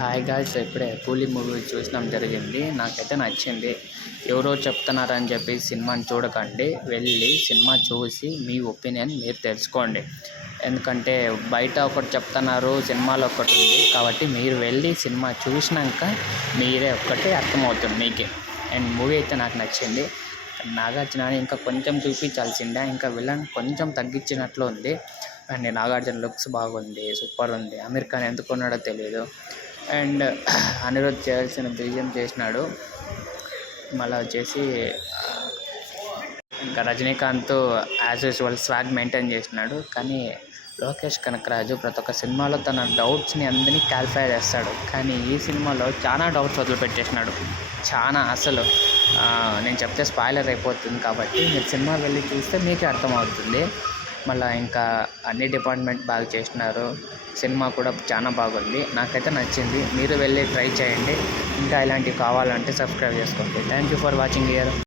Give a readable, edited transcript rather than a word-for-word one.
Hi guys, ఇప్పుడే కూలీ movie చూడడం జరిగింది. నాకైతే నచ్చింది. ఎవరో చెప్తున్నారని చెప్పి సినిమాని చూడకండి, వెళ్ళి సినిమా చూసి మీ ఒపీనియన్ మీరు తెలుసుకోండి. ఎందుకంటే బయట ఒకటి చెప్తున్నారు, సినిమాలో ఒకటి ఉంది. కాబట్టి మీరు వెళ్ళి సినిమా చూసినాక మీరే ఒక్కటి అర్థమవుతుంది మీకే. అండ్ మూవీ అయితే నాకు నచ్చింది. నాగార్జున ఇంకా కొంచెం చూపించాల్సిందే, ఇంకా విలన్ కొంచెం తగ్గించినట్లు ఉంది. అండ్ నాగార్జున లుక్స్ బాగుంది, సూపర్ ఉంది. అమీర్ ఖాన్ ఎందుకు ఉన్నాడో తెలియదు. అండ్ అనిరుద్ధ్ చేయాల్సిన బిజిఎం చేసినాడు. మళ్ళీ వచ్చేసి ఇంకా Rajinikanth as usual swag maintain చేసినాడు. కానీ లోకేష్ కనకరాజు ప్రతి ఒక్క సినిమాలో తన డౌట్స్ని అందరినీ క్లారిఫై చేస్తాడు. కానీ ఈ సినిమాలో చాలా డౌట్స్ వదిలిపెట్టేసినాడు. చాలా అసలు నేను చెప్తే స్పాయిలర్ అయిపోతుంది. కాబట్టి మీరు సినిమా వెళ్ళి చూస్తే మీకే అర్థమవుతుంది. మళ్ళీ ఇంకా అన్ని డిపార్ట్మెంట్ బాగా చేసినారు. సినిమా కూడా చాలా బాగుంది. నాకైతే నచ్చింది. మీరు వెళ్ళి ట్రై చేయండి. ఇంకా ఇలాంటివి కావాలంటే సబ్స్క్రైబ్ చేసుకోండి. Thank you for watching here.